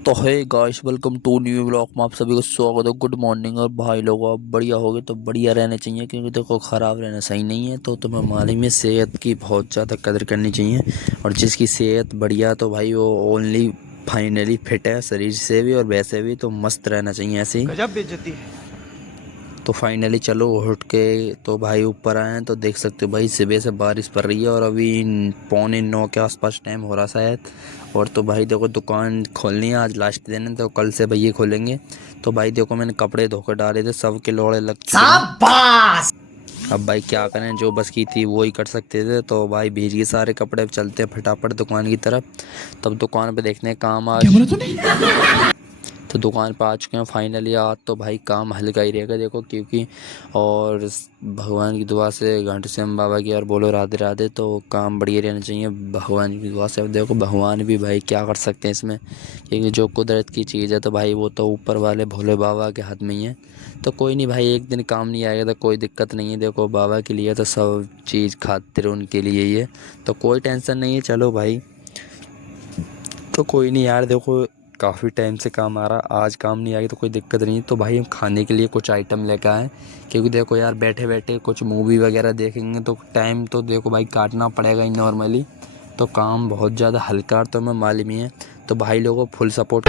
तो है guys, welcome to new blog में आप सभी को स्वागत है। Good morning. और भाई लोग आप बढ़िया होगे तो बढ़िया रहने चाहिए, क्योंकि देखो ख़राब रहना सही नहीं है। तो तुम्हें मालूम है सेहत की बहुत ज़्यादा कदर करनी चाहिए। और जिसकी सेहत बढ़िया तो भाई वो ओनली फाइनली फिट है, शरीर से भी और वैसे भी, तो मस्त रहना चाहिए ऐसे ही। गजब बेइज्जती है। तो फाइनली चलो उठ के तो भाई ऊपर आए हैं, तो देख सकते हो भाई सुबह से बारिश पड़ रही है और अभी 8:45 के आसपास टाइम हो रहा शायद। और तो भाई देखो दुकान खोलनी है, आज लास्ट दिन है तो कल से भैया खोलेंगे। तो भाई देखो मैंने कपड़े धोकर डाले थे, सबके लोड़े लग चुके हैं। शाबाश। अब भाई क्या करें, जो बस की थी वो ही कर सकते थे। तो भाई भीज गए सारे कपड़े, अब चलते हैं फटाफट दुकान की तरफ। तब दुकान पे देखने हैं काम क्या आज। बोला तूने? तो दुकान पे आ चुके हैं फाइनली। आज तो भाई काम हल्का ही रहेगा देखो, क्योंकि और भगवान की दुआ से घंटे श्याम बाबा की और बोलो राधे राधे, तो काम बढ़िया रहना चाहिए भगवान की दुआ से। अब देखो भगवान भी भाई क्या कर सकते हैं इसमें, क्योंकि जो कुदरत की चीज़ है तो भाई वो तो ऊपर वाले भोले बाबा के हाथ में ही है। तो कोई नहीं भाई, एक दिन काम नहीं आएगा तो कोई दिक्कत नहीं है। देखो बाबा के लिए तो सब चीज़ खातिर उनके लिए ही है, तो कोई टेंशन नहीं है। चलो भाई, तो कोई नहीं यार, देखो काफ़ी टाइम से काम आ रहा, आज काम नहीं आएगी तो कोई दिक्कत नहीं है। तो भाई हम खाने के लिए कुछ आइटम लेकर आए, क्योंकि देखो यार बैठे बैठे कुछ मूवी वगैरह देखेंगे तो टाइम तो देखो भाई काटना पड़ेगा ही नॉर्मली। तो काम बहुत ज़्यादा हल्का और तो हमें मालूम ही है। तो भाई लोगों को फुल सपोर्ट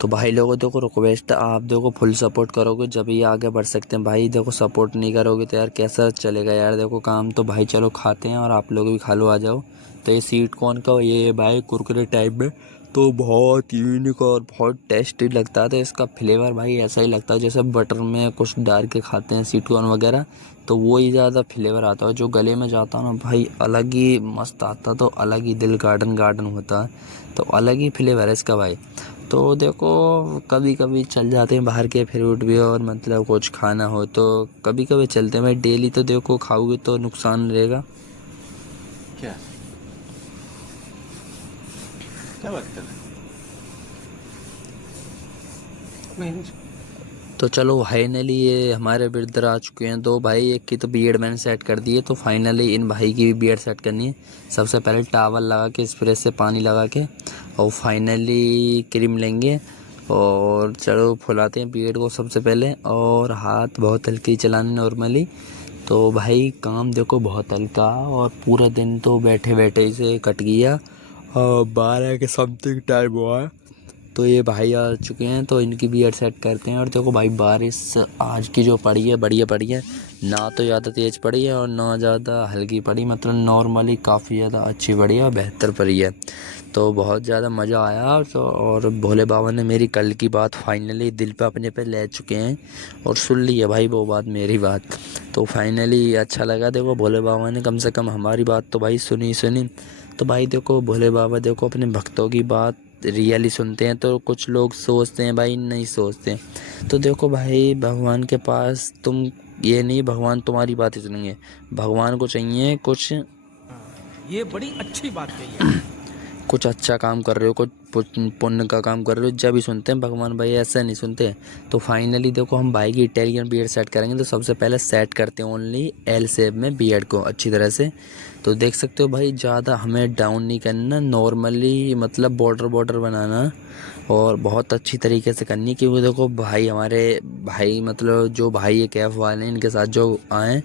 तो भाई लोगों देखो रिक्वेस्ट है, आप देखो फुल सपोर्ट करोगे जब ये आगे बढ़ सकते हैं। भाई देखो सपोर्ट नहीं करोगे तो यार कैसा चलेगा यार। देखो काम तो भाई चलो खाते हैं और आप लोग भी खा लो, आ जाओ। तो ये स्वीट कॉर्न का ये भाई कुरकुरे टाइप में, तो बहुत यूनिक और बहुत टेस्टी लगता है। तो इसका फ्लेवर भाई ऐसा ही लगता है जैसे बटर में कुछ डाल के खाते हैं स्वीट कॉर्न वगैरह, तो वो ही ज़्यादा फ्लेवर आता है। जो गले में जाता है ना भाई अलग ही मस्त आता, तो अलग ही दिल गार्डन गार्डन होता है, तो अलग ही फ्लेवर है इसका भाई। तो देखो कभी कभी चल जाते हैं बाहर के फ्रूट भी, और मतलब कुछ खाना हो तो कभी कभी चलते हैं भाई। डेली तो देखो खाओगे तो नुकसान रहेगा। क्या क्या बात कर रहे हैं? तो चलो फाइनली ये हमारे बिरदर आ चुके हैं। तो भाई एक की तो बियर्ड मैंने सेट कर दी है, तो फाइनली इन भाई की भी बियर्ड सेट करनी है। सबसे पहले टावल लगा के स्प्रे से पानी लगा के, और फाइनली क्रीम लेंगे और चलो फुलाते हैं बियर्ड को सबसे पहले। और हाथ बहुत हल्की चलाने नॉर्मली। तो भाई काम देखो बहुत हल्का, और पूरा दिन तो बैठे बैठे ही से कट गया। और 12 के समथिंग टाइम हुआ है। तो ये भाई आ चुके हैं, तो इनकी भी एड सेट करते हैं। और देखो भाई बारिश आज की जो पड़ी है बढ़िया पड़ी है, ना तो ज़्यादा तेज़ पड़ी है और ना ज़्यादा हल्की पड़ी, मतलब नॉर्मली काफ़ी ज़्यादा अच्छी पड़ी है और बेहतर पड़ी है। तो बहुत ज़्यादा मज़ा आया। तो और भोले बाबा ने मेरी कल की बात फाइनली दिल पे अपने पे ले चुके हैं और सुन ली है भाई वो बात, मेरी बात। तो फाइनली अच्छा लगा, देखो भोले बाबा ने कम से कम हमारी बात तो भाई सुनी। तो भाई देखो भोले बाबा देखो अपने भक्तों की बात रियली सुनते हैं। तो कुछ लोग सोचते हैं भाई नहीं सोचते। तो देखो भाई भगवान के पास तुम ये नहीं भगवान तुम्हारी बात ही सुनेंगे, भगवान को चाहिए कुछ ये बड़ी अच्छी बात कही है। कुछ अच्छा काम कर रहे हो, कुछ पुण्य का काम कर रहे हो, जब ही सुनते हैं भगवान भाई, ऐसा नहीं सुनते। तो फाइनली देखो हम भाई की इटालियन बियर्ड सेट करेंगे। तो सबसे पहले सेट करते हैं ओनली एल शेप में बियर्ड को अच्छी तरह से। तो देख सकते हो भाई ज़्यादा हमें डाउन नहीं करना, नॉर्मली मतलब बॉर्डर बनाना, और बहुत अच्छी तरीके से करनी है। क्योंकि देखो भाई हमारे भाई मतलब जो भाई ये कैफ वाले हैं इनके साथ जो आए,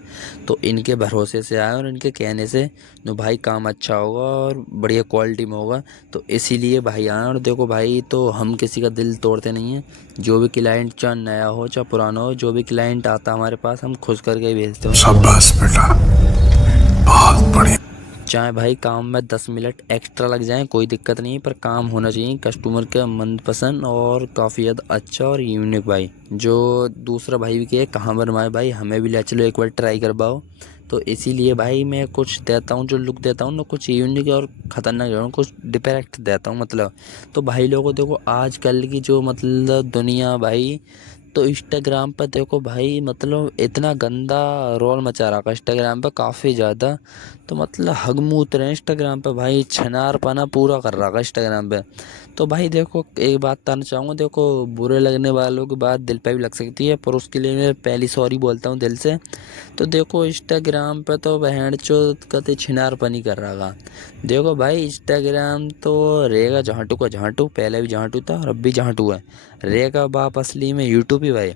तो इनके भरोसे से आए और इनके कहने से तो भाई काम अच्छा होगा और बढ़िया क्वालिटी में होगा। तो इसीलिए भाई आए। और देखो भाई तो हम किसी का दिल तोड़ते नहीं हैं। जो भी क्लाइंट चाहे नया हो चाहे पुराना हो, जो भी क्लाइंट आता हमारे पास हम खुश करके ही भेजते हैं उसको। शाबाश बेटा, बहुत बढ़िया। चाहे भाई काम में 10 मिनट एक्स्ट्रा लग जाए कोई दिक्कत नहीं, पर काम होना चाहिए कस्टमर का मनपसंद और काफ़ी ज़्यादा अच्छा और यूनिक भाई। जो दूसरा भाई भी कहे कहाँ बनवाए भाई, हमें भी ले चलो एक बार ट्राई करवाओ। तो इसीलिए भाई मैं कुछ देता हूँ, जो लुक देता हूँ ना कुछ यूनिक और ख़तरनाक देता हूँ, कुछ डिफरेक्ट देता हूँ मतलब। तो भाई लोगों देखो आजकल की जो मतलब दुनिया भाई तो इंस्टाग्राम पर देखो भाई मतलब इतना गंदा रोल मचा रखा इंस्टाग्राम पर काफ़ी ज़्यादा। तो मतलब हग मुँह उतरे हैं इंस्टाग्राम पे भाई, छनारपना पूरा कर रखा इंस्टाग्राम पे। तो भाई देखो एक बात बताना चाहूँगा, देखो बुरे लगने वालों की बात दिल पे भी लग सकती है, पर उसके लिए मैं पहली सॉरी बोलता हूँ दिल से। तो देखो इंस्टाग्राम पे तो बहन चो कते छिनारपनी कर रहा। देखो भाई इंस्टाग्राम तो रहेगा झांटू का झांटू, पहले भी झांटू था और अब भी झांटू है। रहेगा बाप असली में यूट्यूब ही भाई।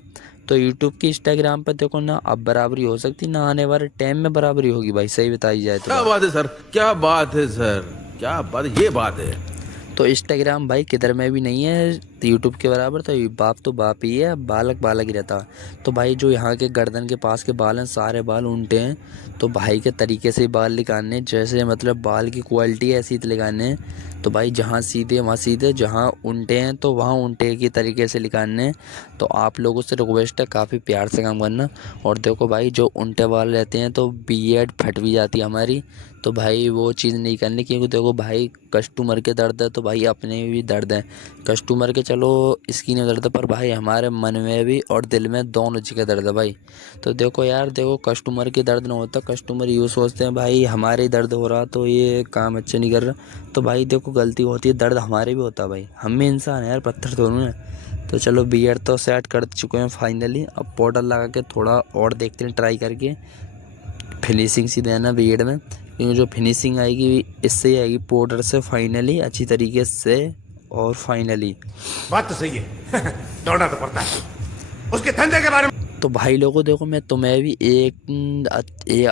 तो यूट्यूब की इंस्टाग्राम पर देखो ना अब बराबरी हो सकती, ना आने वाले टाइम में बराबरी होगी भाई, सही बताई जाए तो क्या बात। बात है सर, क्या बात है सर, क्या बात, ये बात है। तो इंस्टाग्राम भाई किधर में भी नहीं है यूट्यूब के बराबर, तो बाप ही है, बालक बालक ही रहता। तो भाई जो यहाँ के गर्दन के पास के बाल हैं सारे बाल उल्टे हैं। तो भाई के तरीके से बाल निकालने, जैसे मतलब बाल की क्वालिटी ऐसी निकालने हैं। तो भाई जहाँ सीधे वहाँ सीधे, जहाँ उल्टे हैं तो वहाँ उल्टे की तरीके से निकालने हैं। तो आप लोगों से रिक्वेस्ट है काफ़ी प्यार से काम करना। और देखो भाई जो उल्टे बाल रहते हैं तो बीएड फट भी जाती है हमारी। तो भाई वो चीज़ नहीं करनी, क्योंकि देखो भाई कस्टमर के दर्द है तो भाई अपने भी दर्द है। कस्टमर के चलो इसकी नहीं दर्द है, पर भाई हमारे मन में भी और दिल में दोनों चीज़ का दर्द है भाई। तो देखो यार देखो कस्टमर की दर्द ना होता, कस्टमर यूँ सोचते हैं भाई हमारे दर्द हो रहा तो ये काम अच्छे नहीं कर रहा। तो भाई देखो गलती होती है, दर्द हमारे भी होता है भाई, हम भी इंसान है यार, पत्थर दोनों हैं। तो चलो बियर तो सेट कर चुके हैं फाइनली, अब पाउडर लगा के थोड़ा और देखते हैं ट्राई करके फिनिशिंग सी देना बियर्ड में, क्योंकि जो फिनिशिंग आएगी इससे ही आएगी पाउडर से फाइनली अच्छी तरीके से। और फाइनली बात तो सही है। दौड़ना तो पड़ता है उसके धंधे के बारे में। तो भाई लोगों देखो मैं तुम्हें भी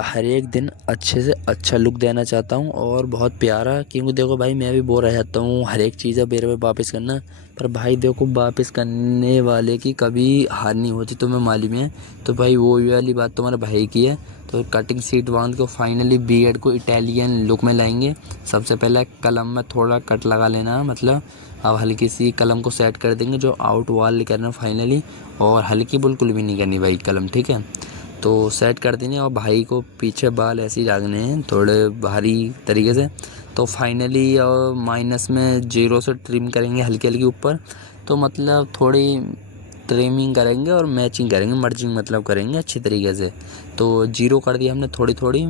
हर एक दिन अच्छे से अच्छा लुक देना चाहता हूँ और बहुत प्यारा, क्योंकि देखो भाई मैं भी बोर रह जाता हूँ हर एक चीज़ मेरे में वापस करना। पर भाई देखो वापस करने वाले की कभी हार नहीं होती, तुम्हें मालूम है। तो भाई वो वाली बात तुम्हारे भाई की है। तो कटिंग सीट बांध को फाइनली बियर्ड को इटालियन लुक में लाएंगे। सबसे पहले कलम में थोड़ा कट लगा लेना है, मतलब अब हल्की सी कलम को सेट कर देंगे, जो आउट वाल करना फाइनली, और हल्की बिल्कुल भी नहीं करनी भाई कलम, ठीक है। तो सेट कर देंगे और भाई को पीछे बाल ऐसे ही रखने हैं थोड़े भारी तरीके से। तो फाइनली और माइनस में 0 से ट्रिम करेंगे हल्की हल्की ऊपर, तो मतलब थोड़ी ट्रिमिंग करेंगे और मैचिंग करेंगे, मर्जिंग मतलब करेंगे अच्छी तरीके से। तो 0 कर दिया हमने थोड़ी थोड़ी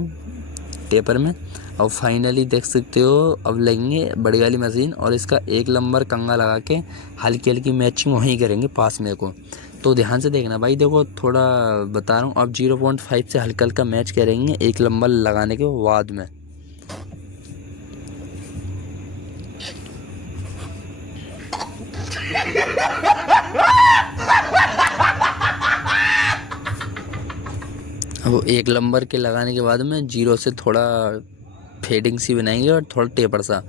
टेपर में। अब फाइनली देख सकते हो अब लेंगे बड़ी वाली मशीन और इसका 1 नंबर कंगा लगा के हल्की हल्की मैचिंग वहीं करेंगे पास में को। तो ध्यान से देखना भाई, देखो थोड़ा बता रहा हूँ, अब 0.5 से हल्का हल्का मैच करेंगे 1 नंबर लगाने के बाद में। अब 1 नंबर के लगाने के बाद में 0 से थोड़ा फेडिंग सी बनाएंगे और थोड़ा टेपर सा।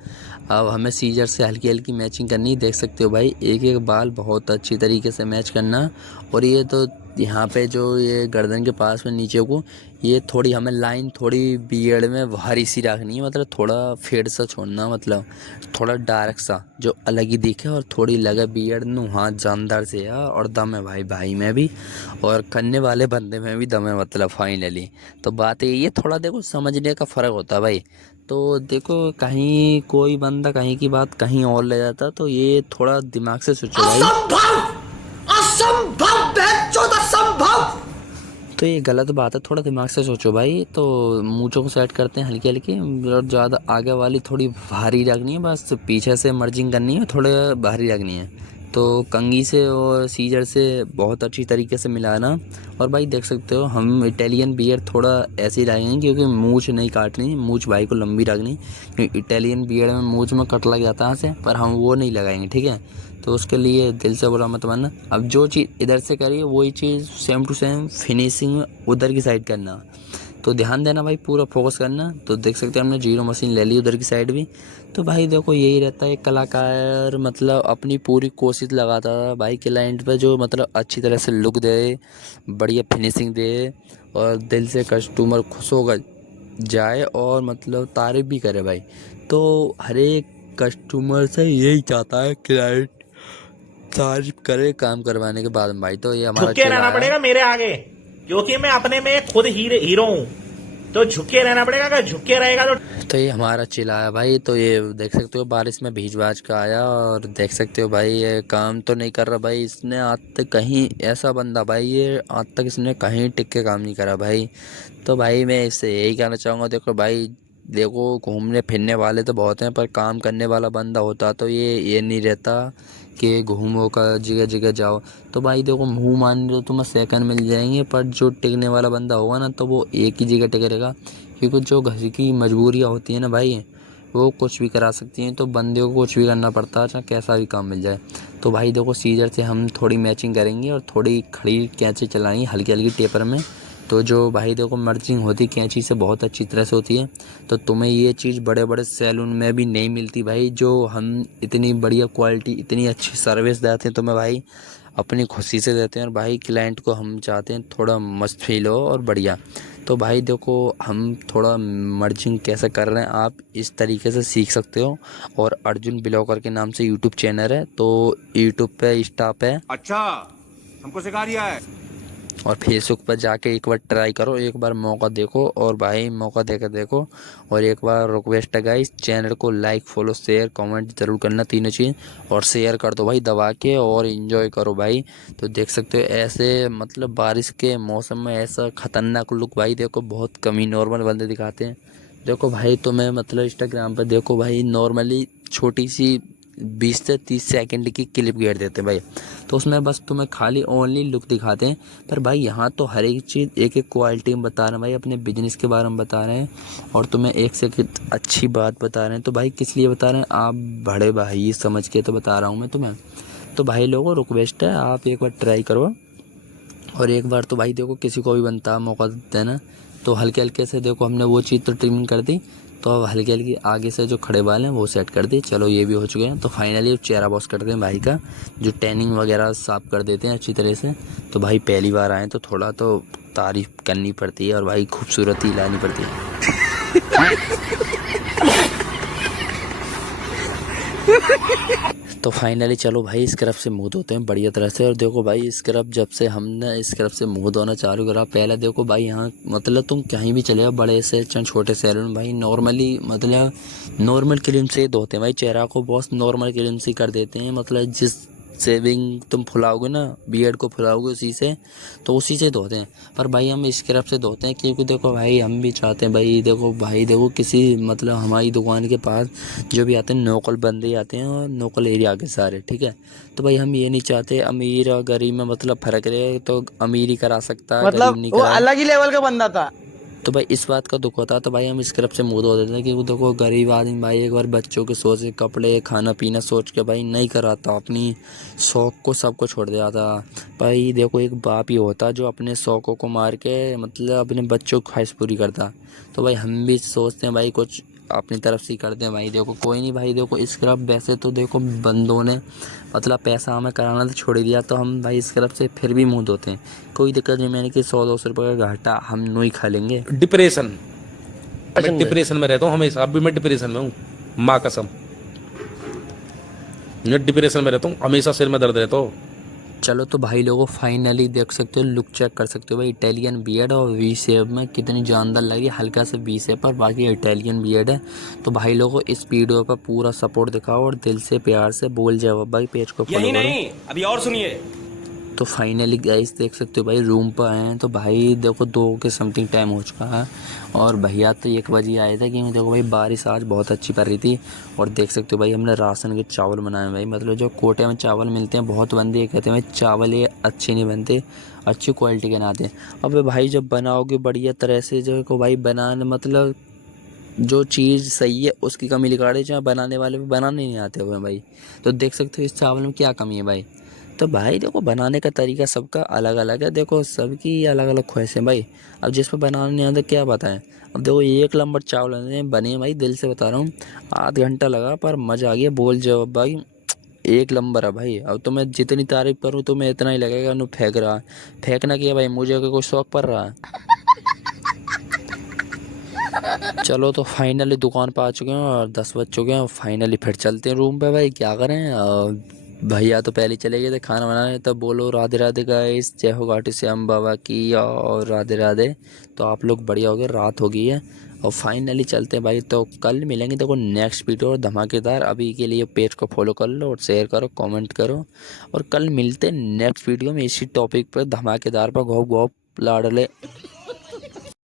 अब हमें सीजर से हल्की हल्की मैचिंग करनी, देख सकते हो भाई एक एक बाल बहुत अच्छी तरीके से मैच करना। और ये तो यहाँ पे जो ये गर्दन के पास में नीचे को ये थोड़ी हमें लाइन थोड़ी बियर्ड में भारी सी रखनी है, मतलब थोड़ा फेड सा छोड़ना, मतलब थोड़ा डार्क सा जो अलग ही दिखे और थोड़ी लगे बियर्ड नु हाँ जानदार से है। और दम है भाई भाई में भी और करने वाले बंदे में भी दम है, मतलब फाइनली। तो बात यही है, थोड़ा देखो समझने का फ़र्क होता है भाई। तो देखो कहीं कोई बंदा कहीं की बात कहीं और ले जाता, तो ये थोड़ा दिमाग से सोचो भाई। तो ये गलत बात है, थोड़ा दिमाग से सोचो भाई। तो मूंछों को सेट करते हैं हल्की हल्की, और ज़्यादा आगे वाली थोड़ी भारी रखनी है, बस पीछे से मर्जिंग करनी है थोड़े भारी रखनी है। तो कंघी से और सीजर से बहुत अच्छी तरीके से मिलाना। और भाई देख सकते हो हम इटालियन बियर्ड थोड़ा ऐसे ही रखेंगे, क्योंकि मूछ नहीं काटनी, मूछ भाई को लंबी रखनी, क्योंकि इटालियन बियर्ड में मूछ में कट लग जाता है से, पर हम वो नहीं लगाएंगे, ठीक है। तो उसके लिए दिल से बोला मत मानना, अब जो चीज़ इधर से करिए वही चीज़ सेम टू सेम फिनिशिंग में उधर की साइड करना। तो ध्यान देना भाई, पूरा फोकस करना। तो देख सकते हैं हमने 0 मशीन ले ली उधर की साइड भी। तो भाई देखो यही रहता है कलाकार, मतलब अपनी पूरी कोशिश लगाता है भाई क्लाइंट पे, जो मतलब अच्छी तरह से लुक दे, बढ़िया फिनिशिंग दे और दिल से कस्टमर खुश होगा जाए और मतलब तारीफ भी करे भाई। तो हर एक कस्टमर से यही चाहता है क्लाइंट तारीफ करे काम करवाने के बाद में भाई। तो ये हमारा झुक के चला रहना है। पड़ेगा मेरे आगे, क्योंकि मैं अपने में खुद हीरो हूँ। तो झुके रहना पड़ेगा, अगर झुके रहेगा तो ये हमारा चिल्ला है भाई। तो ये देख सकते हो बारिश में भीज भाज का आया, और देख सकते हो भाई ये काम तो नहीं कर रहा भाई। इसने आज तक कहीं ऐसा बंदा भाई, ये आज तक इसने कहीं टिक के काम नहीं करा भाई। तो भाई मैं इससे यही कहना चाहूँगा, देखो भाई, देखो घूमने फिरने वाले तो बहुत हैं, पर काम करने वाला बंदा होता तो ये नहीं रहता कि घूमो का जगह जगह जाओ। तो भाई देखो मुँह मान लो तुम्हें सेकंड मिल जाएंगे, पर जो टिकने वाला बंदा होगा ना तो वो एक ही जगह टिक रहेगा। क्योंकि जो घर की मजबूरियाँ होती हैं ना भाई, वो कुछ भी करा सकती हैं। तो बंदे को कुछ भी करना पड़ता है, चाहे कैसा भी काम मिल जाए। तो भाई देखो सीजर से हम थोड़ी मैचिंग करेंगे और थोड़ी खड़ी कैंची चलाएंगे हल्की हल्की टेपर में। तो जो भाई देखो मर्जिंग होती कैंची से बहुत अच्छी तरह से होती है। तो तुम्हें ये चीज़ बड़े बड़े सैलून में भी नहीं मिलती भाई, जो हम इतनी बढ़िया क्वालिटी इतनी अच्छी सर्विस देते हैं तुम्हें भाई, अपनी खुशी से देते हैं। और भाई क्लाइंट को हम चाहते हैं थोड़ा मस्त फील हो और बढ़िया। तो भाई देखो हम थोड़ा मर्जिंग कैसे कर रहे हैं आप इस तरीके से सीख सकते हो। और अर्जुन ब्लॉगर के नाम से यूट्यूब चैनल है, तो यूट्यूब पे इंस्टा पे अच्छा, हमको सिखा रिया है। और फेसबुक पर जाके एक बार ट्राई करो, एक बार मौका देखो। और भाई मौका देकर देखो। और एक बार रिक्वेस्ट है गाइस, चैनल को लाइक फॉलो शेयर कमेंट ज़रूर करना, तीनों चीज़। और शेयर कर दो भाई दबा के, और एंजॉय करो भाई। तो देख सकते हो ऐसे मतलब बारिश के मौसम में ऐसा ख़तरनाक लुक भाई देखो बहुत कम ही नॉर्मल बंदे दिखाते हैं। देखो भाई तुम्हें मतलब इंस्टाग्राम पर देखो भाई नॉर्मली छोटी सी 20 से 30 सेकंड की क्लिप घेर देते हैं भाई। तो उसमें बस तुम्हें खाली ओनली लुक दिखाते हैं। पर भाई यहाँ तो हर एक चीज़ एक एक क्वालिटी में बता रहे हैं भाई, अपने बिजनेस के बारे में बता रहे हैं। और तुम्हें एक से एक अच्छी बात बता रहे हैं। तो भाई किस लिए बता रहे हैं, आप बड़े भाई समझ के तो बता रहा हूँ मैं तुम्हें। तो भाई लोगों रिक्वेस्ट है आप एक बार ट्राई करो। और एक बार तो भाई देखो किसी को भी बनता मौका देना। तो हल्के हल्के से देखो हमने वो चीज़ तो ट्रिमिंग कर दी। तो अब हल्के हल्के आगे से जो खड़े बाल हैं वो सेट कर दिए। चलो ये भी हो चुके हैं। तो फाइनली चेहरा वॉश करते हैं भाई का, जो टैनिंग वगैरह साफ कर देते हैं अच्छी तरह से। तो भाई पहली बार आए तो थोड़ा तो तारीफ करनी पड़ती है, और भाई खूबसूरती लानी पड़ती है। तो फाइनली चलो भाई स्क्रब से मुंह धोते हैं बढ़िया तरह से। और देखो भाई स्क्रब जब से हमने स्क्रब से मुंह धोना चालू करा, पहले देखो भाई यहाँ मतलब तुम कहीं भी चले जाओ बड़े से चाहे छोटे सैलून भाई नॉर्मली मतलब नॉर्मल क्रीम से धोते हैं भाई चेहरा को, बहुत नॉर्मल क्रीम से कर देते हैं। मतलब जिस सेविंग तुम फुलाओगे ना बियर्ड को फुलाओगे उसी से, तो उसी से धोते हैं। पर भाई हम स्क्रब से धोते हैं क्योंकि देखो भाई हम भी चाहते हैं भाई देखो किसी मतलब हमारी दुकान के पास जो भी आते हैं नोकल बंदे आते हैं, और नोकल एरिया के सारे, ठीक है। तो भाई हम ये नहीं चाहते अमीर और गरीब में मतलब फ़र्क रहे। तो अमीर ही करा सकता है, मतलब गरीब नहीं वो करा। अलग ही लेवल का बंदा था। तो भाई इस बात का दुख होता है। तो भाई हम स्क्रब से मुंह धो देते हैं क्योंकि देखो गरीब आदमी भाई एक बार बच्चों के सोच कपड़े खाना पीना सोच के भाई नहीं कराता, अपनी शौक़ को सबको छोड़ देता। भाई देखो एक बाप ही होता जो अपने शौक़ों को मार के मतलब अपने बच्चों की ख्वाहिश पूरी करता। तो भाई हम भी सोचते हैं भाई कुछ अपनी तरफ से करते हैं भाई। देखो कोई नहीं भाई देखो स्क्रब वैसे तो देखो बंदों ने मतलब पैसा हमें कराना तो छोड़ दिया, तो हम भाई स्क्रब से फिर भी मुंह धोते हैं, कोई दिक्कत नहीं। मैंने कि 100-200 रुपये का घाटा हम नहीं खा लेंगे। डिप्रेशन, मैं डिप्रेशन में रहता हूँ हमेशा, अब भी मैं डिप्रेशन में हूँ, माँ कसम मैं डिप्रेशन में रहता हूँ हमेशा, सिर में दर्द रहता हो। चलो तो भाई लोगों फाइनली देख सकते हो लुक चेक कर सकते हो भाई इटालियन बियर्ड और वी शेप में कितनी जानदार लगी, हल्का सा वी शेप पर बाकी इटालियन बियर्ड है। तो भाई लोगों इस वीडियो पर पूरा सपोर्ट दिखाओ और दिल से प्यार से बोल जाओ भाई, पेज को फॉलो यही करो। नहीं अभी और सुनिए। तो फाइनली गाइस देख सकते हो भाई रूम पर आए हैं। तो भाई देखो 2 के समथिंग टाइम हो चुका है, और भैया तो 1 बजे आए थे क्योंकि देखो भाई बारिश आज बहुत अच्छी पड़ रही थी। और देख सकते हो भाई हमने राशन के चावल बनाए भाई, मतलब जो कोटे में चावल मिलते हैं बहुत बंदे ये कहते हैं भाई चावल ये अच्छे नहीं बनते, अच्छी क्वालिटी के बनाते हैं। अब भाई जब बनाओगे बढ़िया तरह से जो को भाई बनाने मतलब जो चीज़ सही है उसकी कमी निकाले, जहाँ बनाने वाले भी बनाने नहीं आते हुए भाई। तो देख सकते हो इस चावल में क्या कमी है भाई। तो भाई देखो बनाने का तरीका सबका अलग अलग है, देखो सबकी अलग अलग ख्वाहिशें भाई। अब जिस पर बनाने नहीं आता क्या बताएं। अब देखो 1 नंबर चावल बने भाई, दिल से बता रहा हूँ। आधा घंटा लगा पर मज़ा आ गया, बोल जाओ भाई 1 नंबर है भाई। अब तो मैं जितनी तारीफ करूँ तो मैं इतना ही लगेगा नु फेंक रहा है। फेंकना क्या भाई, मुझे कोई शौक पड़ रहा है। चलो तो फाइनली दुकान पर आ चुके हैं और 10 बज चुके हैं। फाइनली फिर चलते हैं रूम पे भाई, क्या करें भैया तो पहले चले गए थे खाना बनाने, तब बोलो राधे राधे गाइस, जय हो घाटू श्याम बाबा की और राधे राधे। तो आप लोग बढ़िया हो गए, रात हो गई है और फाइनली चलते हैं भाई। तो कल मिलेंगे देखो नेक्स्ट वीडियो और धमाकेदार। अभी के लिए पेज को फॉलो कर लो और शेयर करो, कमेंट करो, और कल मिलते हैं नेक्स्ट वीडियो में इसी टॉपिक पर धमाकेदार पर। घोप घोप लाडले।